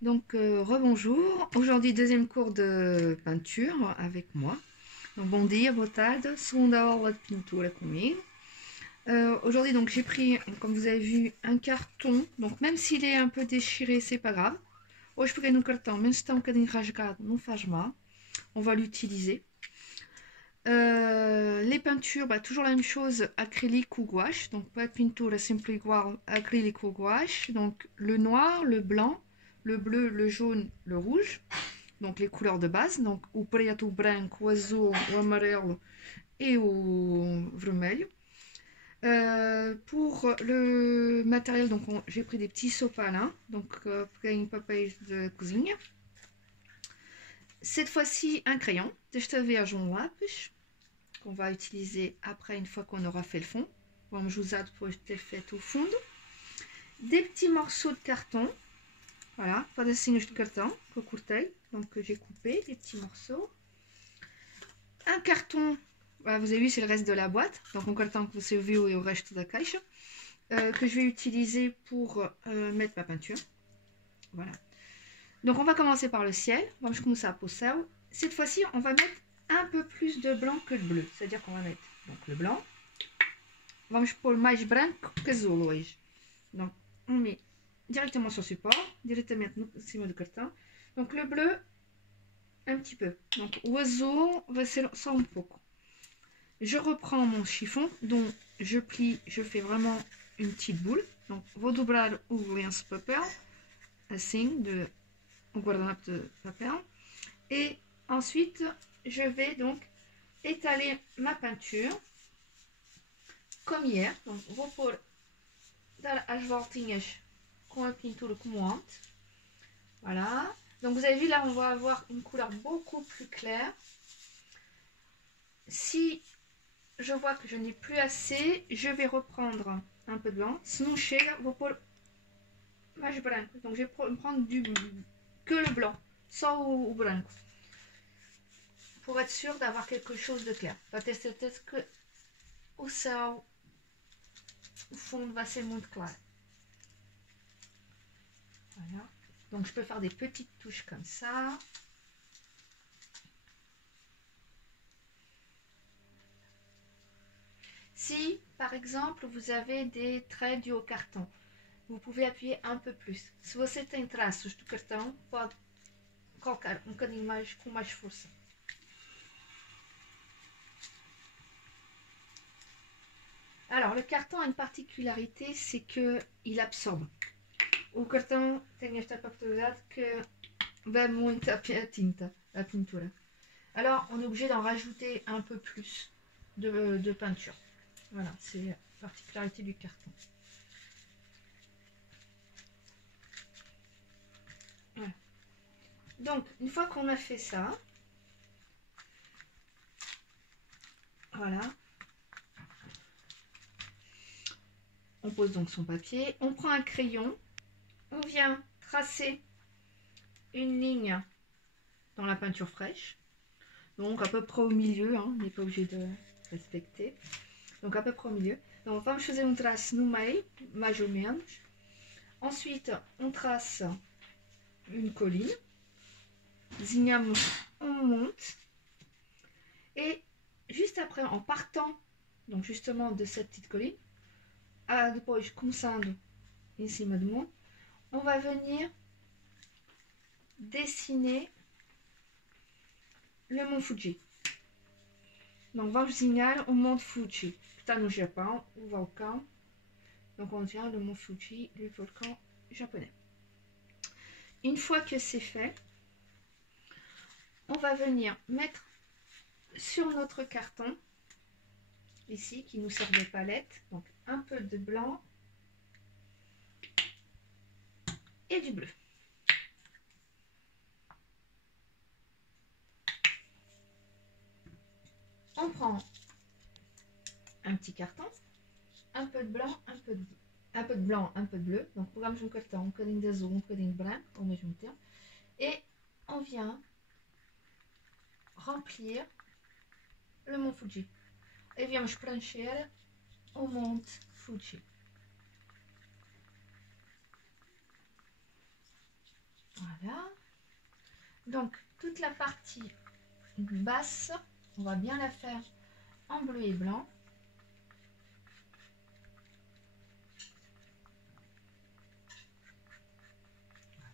Donc, rebonjour. Aujourd'hui, deuxième cours de peinture avec moi. Donc, bom dia, boa tarde. Segunda aula de pintura comigo. Aujourd'hui, donc, j'ai pris, comme vous avez vu, un carton. Donc, même s'il est un peu déchiré, c'est pas grave. Hoje peguei no cartão, même se está um bocadinho rasgado, não faz mal. On va l'utiliser. Les peintures, toujours la même chose, acrylique ou gouache. Donc, pas de pintura sempre igual, acrylique ou gouache. Donc, le noir, le blanc, le bleu, le jaune, le rouge. Donc, les couleurs de base. Donc, o preto, o branco, o azul, o amarelo et o vermelho. Pour le matériel, donc j'ai pris des petits sopalins, donc peguei papéis de cozinha. Cette fois-ci, un crayon, desta vez lápis, qu'on va utiliser après une fois qu'on aura fait le fond. Vamos usar depois de ter feito o fundo. Des petits morceaux de carton, voilà, pedacinhos de carton que eu cortei, donc que j'ai coupé, des petits morceaux. Un carton, voilà, vous avez vu, c'est le reste de la boîte, donc um cartão que você viu et o resto da caixa, que je vais utiliser pour mettre ma peinture. Voilà. Donc on va commencer par le ciel. Vamos começar pelo céu. Cette fois-ci, on va mettre un peu plus de blanc que de bleu. C'est-à-dire qu'on va mettre donc, le blanc. Vamos pôr mais branco que azul hoje. Donc on met directement sur le support, directement em cima do cartão. Donc le bleu, un petit peu. Donc o azul va ser só um pouco. Je reprends mon chiffon, dont je plie, je fais vraiment une petite boule. Donc vou dobrar o lenço de papel, assim, o guardanapo de papel. Et ensuite, je vais donc étaler ma peinture comme hier. Donc vou pôr, dar as voltinhas com a pintura como antes. Voilà. Donc vous avez vu là, on va avoir une couleur beaucoup plus claire. Si je vois que je n'ai plus assez, je vais reprendre un peu de blanc. Se não chega, vou pôr mais branco. Donc je vais prendre que le blanc, só o branco. Pour être sûr d'avoir quelque chose de clair. Para ter certeza que o céu, o fundo vai ser muito claro. Voilà. Donc je peux faire des petites touches comme ça. Si, par exemple, vous avez des traits dus au carton, vous pouvez appuyer un peu plus. Se você tem traços do cartão, pode colocar um bocadinho mais, com mais força. Alors, le carton a une particularité, c'est qu'il absorbe. O cartão tem esta particularidade que bebe muito a tinta, a pintura. Alors, on est obligé d'en rajouter un peu plus de peinture. Voilà, c'est la particularité du carton. Voilà. Donc, une fois qu'on a fait ça, voilà, on pose donc son papier, on prend un crayon, on vient tracer une ligne dans la peinture fraîche, donc à peu près au milieu, hein, on n'est pas obligé de respecter. Donc à peu près au milieu. Donc vamos fazer um traço no meio, mais ou menos. Ensuite, on trace une colline. Desenhamos monte. Et juste après, en partant, donc justement de cette petite colline, depois começando em cima do monte, on va venir dessiner le mont Fuji. Donc vamos desenhar o Monte Fuji, que está no Japão, o vulcão. Donc on dirait le mont Fuji, le volcan japonais. Une fois que c'est fait, on va venir mettre sur notre carton, ici, qui nous sert de palette, donc un peu de blanc et du bleu. On prend un petit carton, un peu de blanc, un peu de blanc, un peu de bleu. Donc, pegamos um cartão, um bocadinho de azul, um bocadinho de branco, ao mesmo tempo. Et on vient remplir le mont Fuji. Et viemos preencher o Monte Fuji. Voilà. Voilà. Donc, toute la partie basse, on va bien la faire en bleu et blanc.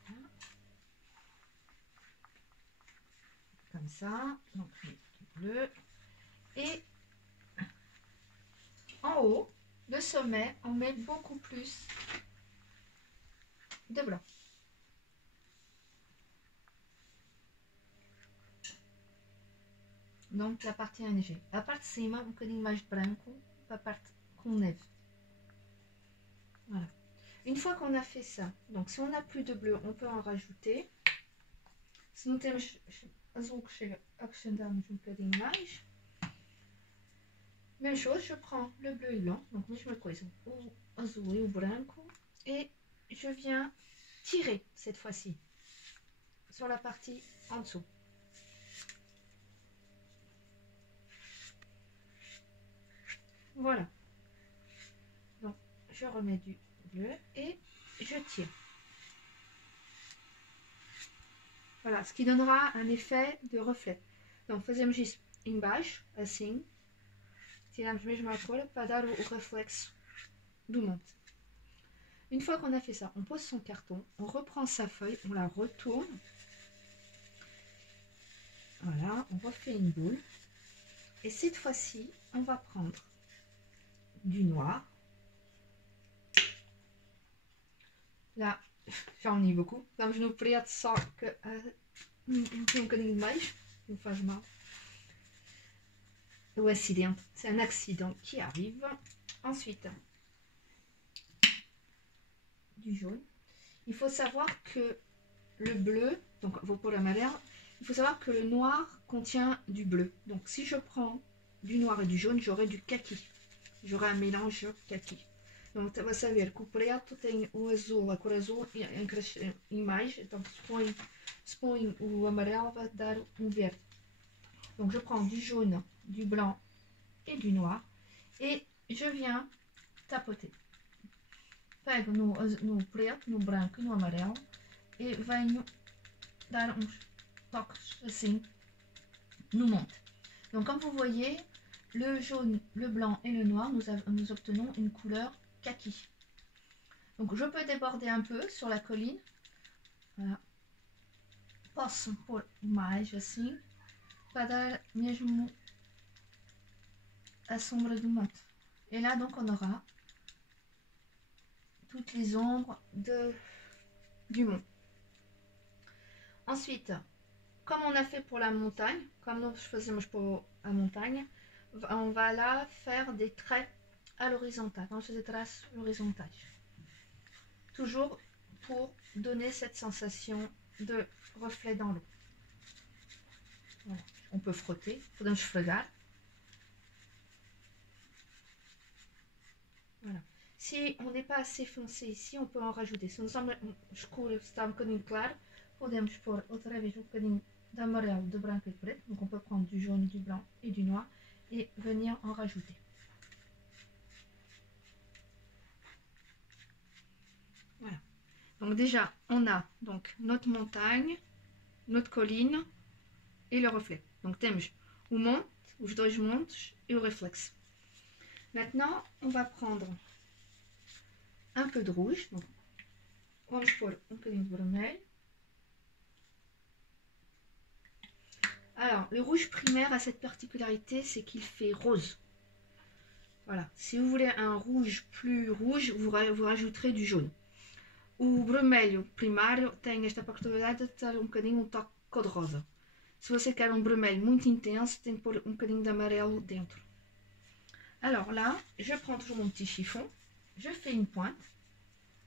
Voilà. Comme ça. Donc, du bleu. Et en haut, le sommet, on met beaucoup plus de blanc. Donc, a parte enegê. A parte de cima, um bocadinho mais branco, para a parte com neve. Voilà. Une fois qu'on a fait ça, donc si on n'a plus de bleu, on peut en rajouter. Se não temos azul que chega, acrescentamos um bocadinho mais. Même chose, je prends le bleu et le blanc, donc mesma coisa, o azul et o branco, et je viens tirer cette fois-ci sur la partie en dessous. Voilà. Donc, je remets du bleu et je tire. Voilà, ce qui donnera un effet de reflet. Donc, fazemos isso embaixo, assim. Tiramos mesmo a cor para dar o reflexo do monte. Une fois qu'on a fait ça, on pose son carton, on reprend sa feuille, on la retourne. Voilà, on refait une boule. Et cette fois-ci, on va prendre du noir. Là, j'en ai beaucoup. Vamos no preto, só que tem bocadinho de mais. Não faz mal. O acidente, c'est un accident qui arrive. Ensuite, du jaune. Il faut savoir que le bleu, donc vos pour amarelo, il faut savoir que le noir contient du bleu. Donc si je prends du noir et du jaune, j'aurai du kaki. J'aurai un mélange kaki. Donc você vai saber que o preto tem o azul, a cor azul em mais. Então se põe o amarelo, vai dar um verde. Donc je prends du jaune, du blanc et du noir. Et je viens tapoter. Pego no preto, no branco e no amarelo e venho dar uns toques assim no monte. Donc comme vous voyez, le jaune, le blanc et le noir, nous obtenons une couleur kaki. Donc je peux déborder un peu sur la colline. Voilà. Posso pôr mais assim para dar mesmo a sombra do monte. Et là donc on aura toutes les ombres du mont. Ensuite, comme on a fait pour la montagne, comme nous fazemos pour la montagne, on va là faire des traits à l'horizontale. Vamos fazer traços horizontais. Toujours pour donner cette sensation de reflet dans l'eau. Voilà. On peut frotter, podemos esfregar. Voilà. Si on n'est pas assez foncé ici, on peut en rajouter. Se não está escuro, se está um bocadinho claro, podemos pôr outra vez um bocadinho de amarelo, de branco et de preto. Donc on peut prendre du jaune, du blanc et du noir et venir en rajouter. Voilà. Donc déjà, on a donc notre montagne, notre colline et le reflet. Donc temos o monte, os dois montes et o reflexo. Maintenant, on va prendre un peu de rouge. Donc, vamos pôr um bocadinho de vermelho. Alors, le rouge primaire a cette particularité, c'est qu'il fait rose. Voilà. Si vous voulez un rouge plus rouge, vous rajouterez du jaune. O vermelho primário tem esta particularidade de ter um bocadinho um toque cor-de-rosa. Se você quer um vermelho muito intenso, tem que pôr um bocadinho de amarelo dentro. Alors là, je prends toujours mon petit chiffon, je fais une pointe.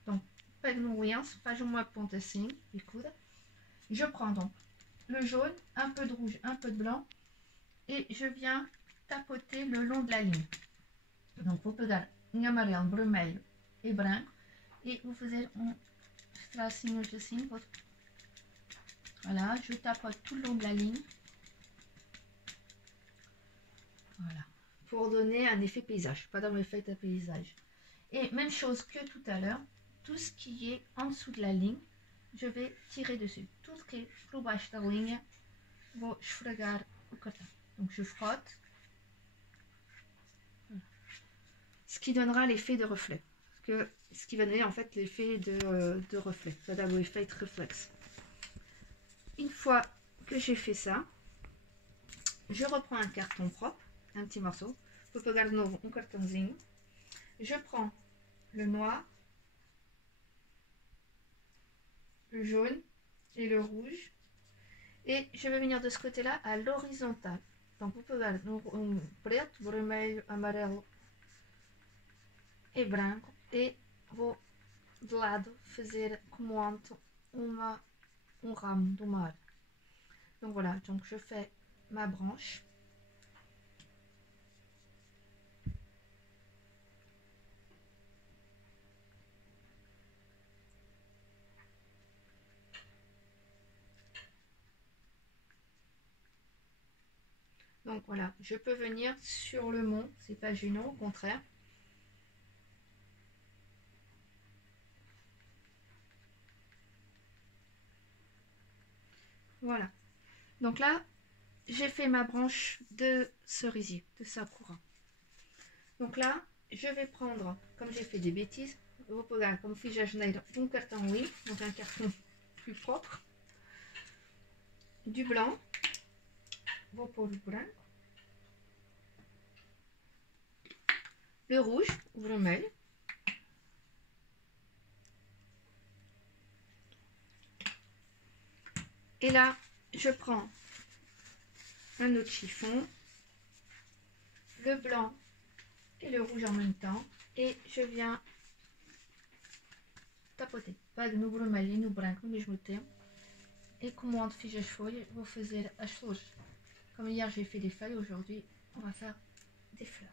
Donc, pego no lenço, faz uma ponta assim, bicuda. Je prends donc le jaune, un peu de rouge, un peu de blanc, et je viens tapoter le long de la ligne. Donc, vou pegar em amarelo, vermelho e branco, e vou fazer tracinhos assim. Voilà, je tapote tout le long de la ligne. Voilà. Pour donner un effet paysage, pas dans l'effet de paysage. Et même chose que tout à l'heure, tout ce qui est en dessous de la ligne, je vais tirer dessus. Tudo que é por baixo da linha, vou esfregar o cartão. Donc je frotte. Voilà. Ce qui donnera l'effet de reflet. Ce qui va donner en fait l'effet de reflet. Ça donne l'effet reflex. Une fois que j'ai fait ça, je reprends un carton propre, un petit morceau. Vou pegar de novo um cartãozinho. Je prends le noir, le jaune et le rouge. Et je vais venir de ce côté-là à l'horizontale. Donc vou pegar um preto, vermelho, amarelo e branco. E vou de lado fazer como ontem um ramo de uma árvore. Donc voilà, donc je fais ma branche. Donc voilà, je peux venir sur le mont, c'est pas gênant, au contraire. Voilà. Donc là, j'ai fait ma branche de cerisier, de sakura. Donc là, je vais prendre, comme j'ai fait des bêtises, vou pegar como fiz a geneira carton oui, donc un carton plus propre, du blanc, vou pôr le branco, le rouge, o vermelho, et là, je prends un autre chiffon, le blanc et le rouge en même temps, et je viens tapoter. Pego no vermelho e no branco ao mesmo tempo, e como ontem fiz as folhas, vou fazer as flores. Comme hier j'ai fait des feuilles, aujourd'hui on va faire des fleurs.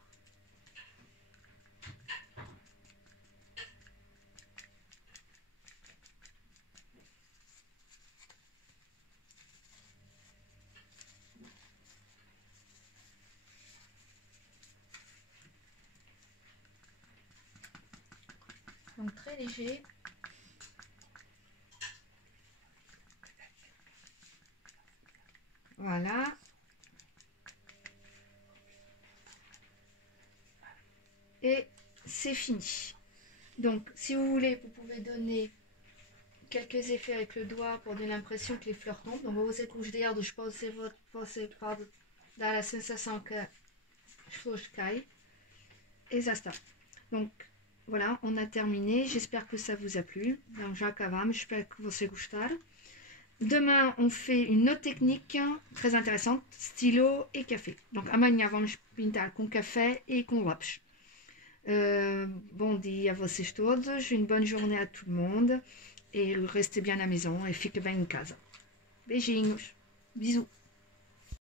Donc très léger. Voilà. Et c'est fini. Donc si vous voulez, vous pouvez donner quelques effets avec le doigt pour donner l'impression que les fleurs tombent. Donc você com os dedos você pode dar a sensação que as flores caem. Et ça está. Donc voilà, on a terminé. J'espère que ça vous a plu. Donc já acabamos. J'espère que você gostaram. Demain, on fait une autre technique très intéressante, stylo et café. Donc amanhã vamos pintar com café e com lápis. Bom dia a vocês todos, une bonne journée à tout le monde et restez bien à la maison et fiquem bem em casa. Beijinhos, bisous.